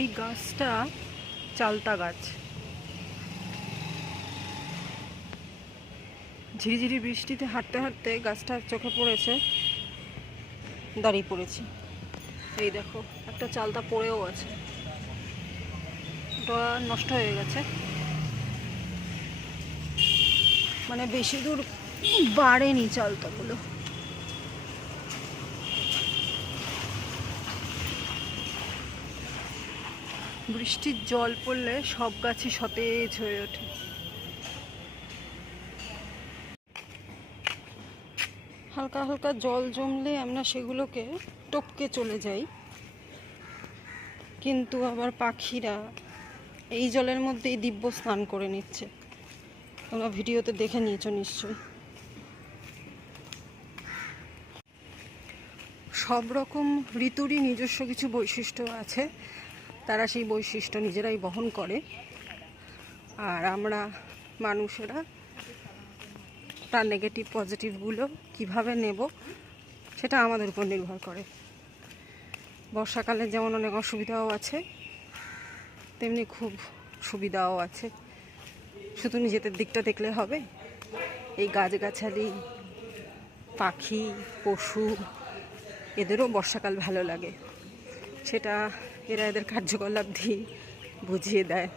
এই গাছটা চালতা গাছ। ঝিরিঝিরি বৃষ্টিতে হাঁটতে হাঁটতে গাছটা চোখে পড়েছে, দাঁড়িয়ে পড়েছি। এই দেখো, একটা চালতা পড়েও আছে। ওটা নষ্ট হয়ে গেছে। মানে বেশি দূর বাড়েনি চালতাগুলো। বৃষ্টির জল পড়লে সব গাছই সতেজ হয়ে ওঠে। হালকা হালকা জল জমলে আমরা সেগুলোকে টপকে চলে যাই। কিন্তু আবার পাখিরা এই জলের মধ্যেই দিব্য স্নান করে নিচ্ছে। তোমরা ভিডিওতে দেখে নিয়েছ নিশ্চয়ই। সব রকম ঋতুরই নিজস্ব কিছু বৈশিষ্ট্য আছে। তারা সেই বৈশিষ্ট্য নিজেরাই বহন করে। আর আমরা মানুষেরা তার নেগেটিভ পজিটিভগুলো কীভাবে নেব সেটা আমাদের উপর নির্ভর করে। বর্ষাকালে যেমন অনেক অসুবিধাও আছে, তেমনি খুব সুবিধাও আছে। শুধু নিজেদের দিকটা দেখলে হবে? এই গাছগাছালি, পাখি, পশু, এদেরও বর্ষাকাল ভালো লাগে। সেটা এরা এদের কার্যকলাপ দিয়ে বুঝিয়ে দেয়।